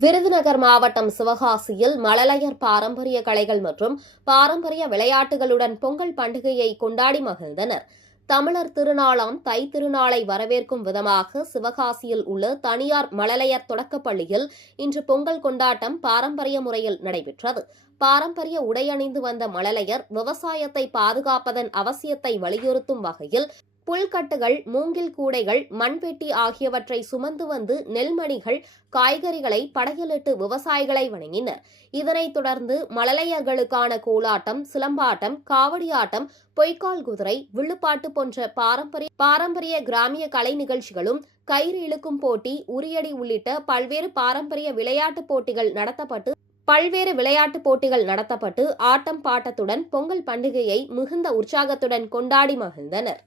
விருதுநகர் மாவட்டம் சிவகாசியில் மழலையர் பாரம்பரிய கலைகள் மற்றும் பாரம்பரிய விளையாட்டுகளுடன் பொங்கல் பண்டிகையை கொண்டாடி மகிழ்ந்தனர். தமிழர் திருநாளாம் தை திருநாளை வரவேற்கும் விதமாக சிவகாசியில் உள்ள தனியார் மழலையர் தொடக்கப்பள்ளியில் இன்று பொங்கல் கொண்டாட்டம் பாரம்பரிய முறையில் நடைபெற்றது. பாரம்பரிய உடையணிந்து வந்த மழலையர் விவசாயத்தை பாதுகாப்பதன் அவசியத்தை வலியுறுத்தும் வகையில் புல்கட்டுகள், மூங்கில் கூடைகள், மண்வெட்டி ஆகியவற்றை சுமந்து வந்து நெல்மணிகள், காய்கறிகளை படையலிட்டு விவசாயிகளை வணங்கினர். இதனைத் தொடர்ந்து மழலையர்களுக்கான கோலாட்டம், சிலம்பாட்டம், காவடியாட்டம், பொய்க்கால் குதிரை, வில்லுப்பாட்டு போன்ற பாரம்பரிய கிராமிய கலை நிகழ்ச்சிகளும், கயிறு இழுக்கும் போட்டி, உரியடி உள்ளிட்ட பல்வேறு பாரம்பரிய விளையாட்டுப் போட்டிகள் நடத்தப்பட்டு ஆட்டம் பாட்டத்துடன் பொங்கல் பண்டிகையை மிகுந்த உற்சாகத்துடன் கொண்டாடி மகிழ்ந்தனர்.